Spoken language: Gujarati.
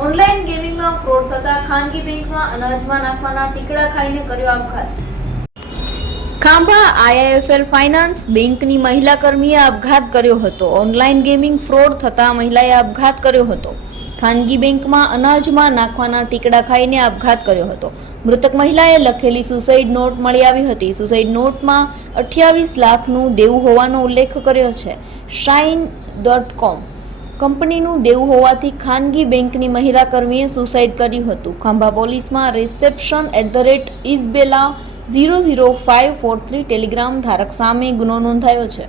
ઓનલાઈન ગેમિંગમાં ફ્રોડ થતા ખાનગી બેંકમાં અનાજમાં નાખવાના ટીકડા ખાઈને કર્યો આપઘાત. ખાંભા આઈઆઈએફએલ ફાઇનાન્સ બેંકની મહિલા કર્મીએ આપઘાત કર્યો હતો. ઓનલાઈન ગેમિંગ ફ્રોડ થતા મહિલાએ આપઘાત કર્યો હતો. ખાનગી બેંકમાં અનાજમાં નાખવાના ટીકડા ખાઈને આપઘાત કર્યો હતો. મૃતક મહિલાએ લખેલી સુસાઇડ નોટ મળી આવી હતી. સુસાઇડ નોટમાં અઠ્યાવીસ લાખનું દેવું હોવાનો ઉલ્લેખ કર્યો છે. શાઇન ડોટ કોમ કંપનીનું દેવું હોવાથી ખાનગી બેંકની મહિલા કર્મીએ સુસાઇડ કર્યું હતું. ખાંભા પોલીસમાં reception at the rate Isabella zero zero five four three Telegram ધારક સામે ગુનો નોંધાયો છે.